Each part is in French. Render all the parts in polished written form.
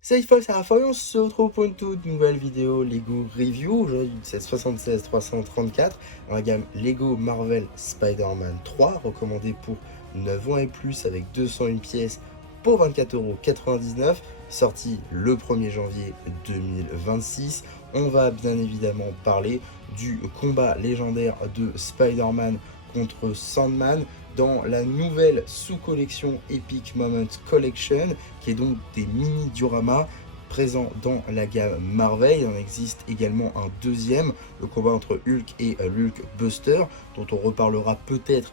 Salut folks, c'est Raphaël, on se retrouve pour une toute nouvelle vidéo Lego Review. Aujourd'hui, c'est 76-334 dans la gamme Lego Marvel Spider-Man 3, recommandé pour 9 ans et plus avec 201 pièces pour 24,99 €, sorti le 1er janvier 2026. On va bien évidemment parler du combat légendaire de Spider-Man contre Sandman dans la nouvelle sous-collection Epic Moments Collection, qui est donc des mini-dioramas présents dans la gamme Marvel. Il en existe également un deuxième, le combat entre Hulk et Hulk Buster, dont on reparlera peut-être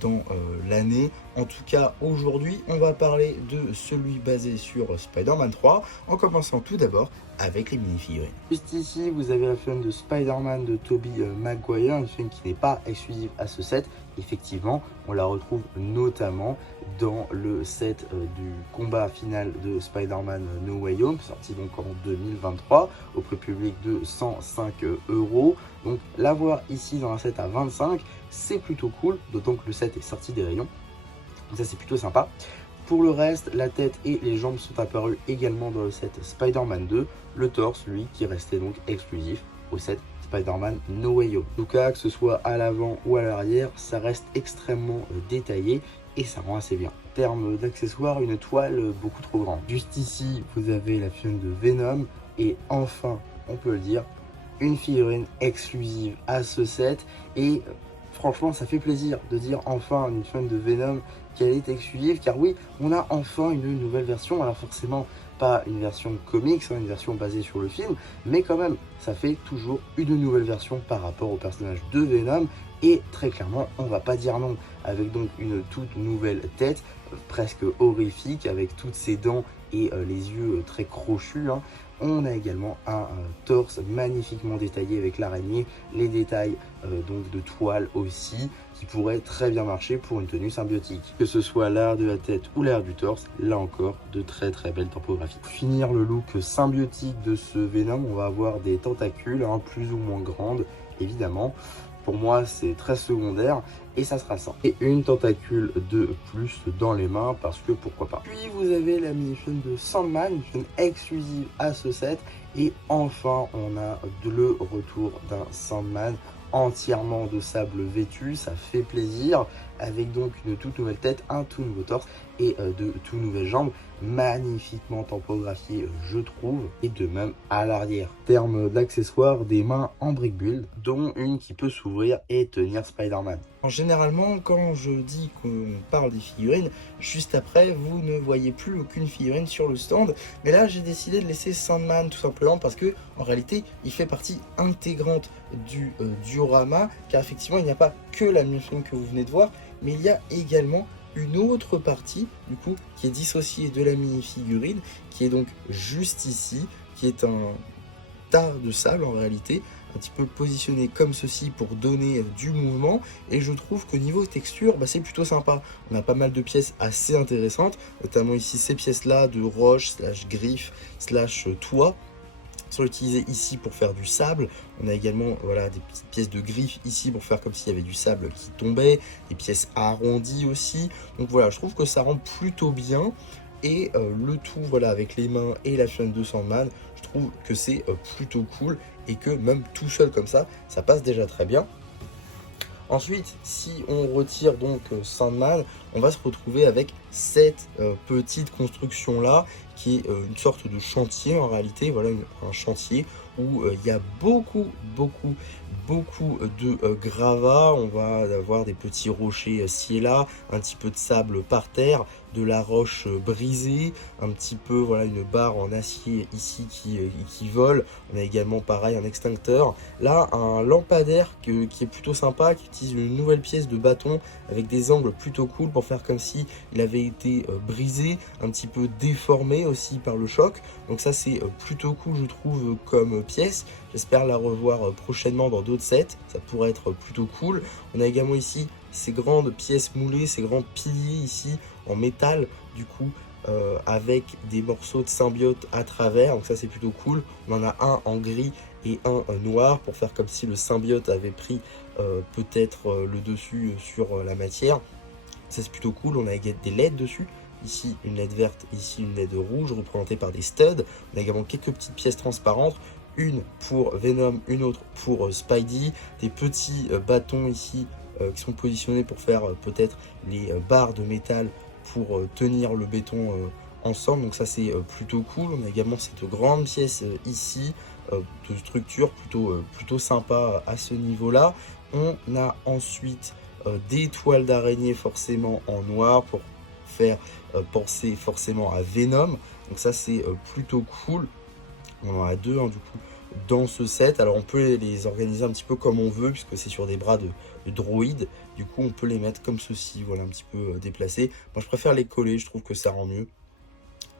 dans l'année. En tout cas, aujourd'hui, on va parler de celui basé sur Spider-Man 3, en commençant tout d'abord avec les mini-figurines. Juste ici, vous avez la figurine de Spider-Man de Tobey Maguire, une figurine qui n'est pas exclusive à ce set. Effectivement, on la retrouve notamment dans le set du combat final de Spider-Man No Way Home, sorti donc en 2023, au prix public de 105 €. Donc l'avoir ici dans un set à 25, c'est plutôt cool, d'autant que le set est sorti des rayons. Donc ça c'est plutôt sympa. Pour le reste, la tête et les jambes sont apparus également dans le set Spider-Man 2, le torse lui qui restait donc exclusif au set Spider-Man No Way Home. En tout cas, que ce soit à l'avant ou à l'arrière, ça reste extrêmement détaillé et ça rend assez bien. En termes d'accessoires, une toile beaucoup trop grande. Juste ici, vous avez la figurine de Venom et enfin, on peut le dire, une figurine exclusive à ce set et franchement ça fait plaisir de dire enfin une figurine de Venom qu'elle est exclusive, car oui, on a enfin une nouvelle version. Alors forcément pas une version comics, une version basée sur le film, mais quand même ça fait toujours une nouvelle version par rapport au personnage de Venom. Et très clairement, on va pas dire non, avec donc une toute nouvelle tête, presque horrifique, avec toutes ses dents et les yeux très crochus. On a également un torse magnifiquement détaillé avec l'araignée, les détails donc de toile aussi, qui pourrait très bien marcher pour une tenue symbiotique. Que ce soit l'arrière de la tête ou l'arrière du torse, là encore, de très belles topographies. Pour finir le look symbiotique de ce Venom, on va avoir des tentacules, plus ou moins grandes, évidemment. Pour moi, c'est très secondaire et ça sera ça. Et une tentacule de plus dans les mains parce que pourquoi pas. Puis vous avez la mini-figurine de Sandman, une figurine exclusive à ce set. Et enfin, on a le retour d'un Sandman entièrement de sable vêtu, ça fait plaisir, avec donc une toute nouvelle tête, un tout nouveau torse et de tout nouvelles jambes, magnifiquement tempographiées je trouve, et de même à l'arrière. Terme d'accessoires, des mains en brick build, dont une qui peut s'ouvrir et tenir Spider-Man. Généralement, quand je dis qu'on parle des figurines, juste après, vous ne voyez plus aucune figurine sur le stand. Mais là, j'ai décidé de laisser Sandman tout simplement parce que, en réalité, il fait partie intégrante du diorama, car effectivement, il n'y a pas que la mini-figurine que vous venez de voir, mais il y a également une autre partie, du coup, qui est dissociée de la mini-figurine, qui est donc juste ici, qui est un tas de sable en réalité, un petit peu positionné comme ceci pour donner du mouvement, et je trouve que niveau texture, c'est plutôt sympa. On a pas mal de pièces assez intéressantes, notamment ici ces pièces là de roche slash griffe slash toit sont utilisées ici pour faire du sable. On a également voilà, des petites pièces de griffe ici pour faire comme s'il y avait du sable qui tombait, des pièces arrondies aussi. Donc voilà, je trouve que ça rend plutôt bien. Et le tout voilà, avec les mains et la chaîne de Sandman, je trouve que c'est plutôt cool et que même tout seul comme ça passe déjà très bien. Ensuite, si on retire donc Sandman, on va se retrouver avec cette petite construction là qui est une sorte de chantier en réalité, voilà un chantier où il y a beaucoup de gravats. On va avoir des petits rochers ci et là, un petit peu de sable par terre, de la roche brisée, un petit peu voilà une barre en acier ici qui vole. On a également pareil un extincteur. Là un lampadaire qui est plutôt sympa, qui utilise une nouvelle pièce de bâton avec des angles plutôt cool pour faire comme si il avait été brisé, un petit peu déformé aussi par le choc. Donc ça c'est plutôt cool je trouve comme pièce. J'espère la revoir prochainement dans d'autres sets, ça pourrait être plutôt cool. On a également ici ces grandes pièces moulées, ces grands piliers ici en métal du coup, avec des morceaux de symbiote à travers, donc ça c'est plutôt cool. On en a un en gris et un noir pour faire comme si le symbiote avait pris peut-être le dessus sur la matière. Ça c'est plutôt cool. On a des LED dessus, ici une LED verte, ici une LED rouge, représentée par des studs. On a également quelques petites pièces transparentes, une pour Venom, une autre pour Spidey, des petits bâtons ici qui sont positionnés pour faire peut-être les barres de métal pour tenir le béton ensemble, donc ça c'est plutôt cool. On a également cette grande pièce ici de structure plutôt sympa à ce niveau-là. On a ensuite des toiles d'araignée forcément en noir pour faire penser forcément à Venom, donc ça c'est plutôt cool. On en a deux du coup dans ce set. Alors on peut les organiser un petit peu comme on veut puisque c'est sur des bras de droïdes. Du coup on peut les mettre comme ceci, voilà, un petit peu déplacés. Moi je préfère les coller, je trouve que ça rend mieux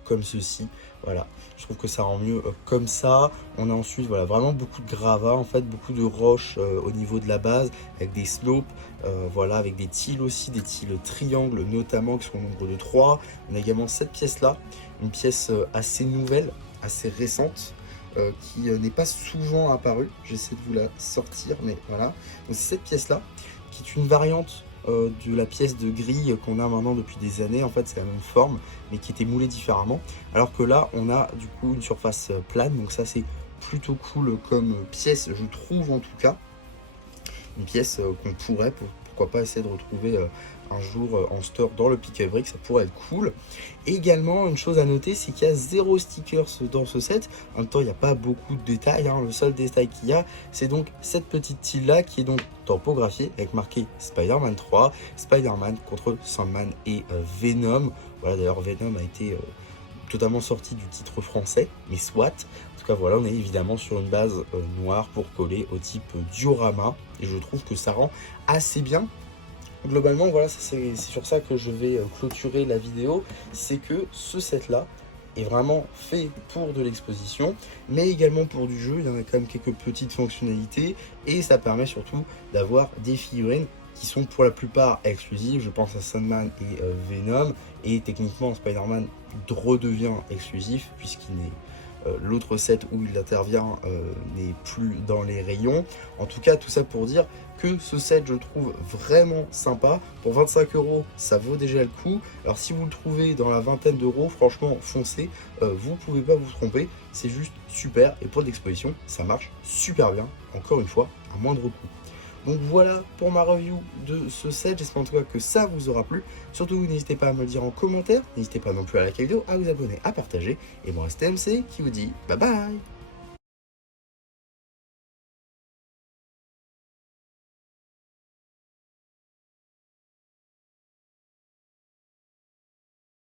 comme ceci, voilà, je trouve que ça rend mieux comme ça. On a ensuite voilà vraiment beaucoup de gravats, en fait beaucoup de roches au niveau de la base avec des slopes, voilà, avec des tiles aussi, des tiles triangles notamment qui sont au nombre de 3. On a également cette pièce là, une pièce assez nouvelle, assez récente, qui n'est pas souvent apparue. J'essaie de vous la sortir, mais voilà. Donc c'est cette pièce là qui est une variante de la pièce de grille qu'on a maintenant depuis des années. En fait c'est la même forme mais qui était moulée différemment, alors que là on a du coup une surface plane, donc ça c'est plutôt cool comme pièce, je trouve en tout cas. Une pièce qu'on pourrait, pourquoi pas, essayer de retrouver un jour en store dans le Pick a Brick, ça pourrait être cool. Et également, une chose à noter, c'est qu'il y a 0 stickers dans ce set. En même temps, il n'y a pas beaucoup de détails, hein. Le seul détail qu'il y a, c'est donc cette petite tile là qui est donc tampographiée avec marqué Spider-Man 3, Spider-Man contre Sandman et Venom. Voilà, d'ailleurs Venom a été totalement sorti du titre français, mais soit. En tout cas voilà, on est évidemment sur une base noire pour coller au type diorama, et je trouve que ça rend assez bien. Globalement voilà, c'est sur ça que je vais clôturer la vidéo, c'est que ce set là est vraiment fait pour de l'exposition, mais également pour du jeu. Il y en a quand même quelques petites fonctionnalités, et ça permet surtout d'avoir des figurines qui sont pour la plupart exclusives. Je pense à Sandman et Venom, et techniquement Spider-Man redevient exclusif puisqu'il n'est l'autre set où il intervient n'est plus dans les rayons. En tout cas, tout ça pour dire que ce set, je le trouve vraiment sympa. Pour 25 €, ça vaut déjà le coup. Alors si vous le trouvez dans la vingtaine d'euros, franchement, foncez. Vous pouvez pas vous tromper. C'est juste super. Et pour l'exposition, ça marche super bien. Encore une fois, à moindre coût. Donc voilà pour ma review de ce set, j'espère en tout cas que ça vous aura plu. Surtout n'hésitez pas à me le dire en commentaire, n'hésitez pas non plus à liker la vidéo, à vous abonner, à partager. Et moi c'était MC qui vous dit bye bye.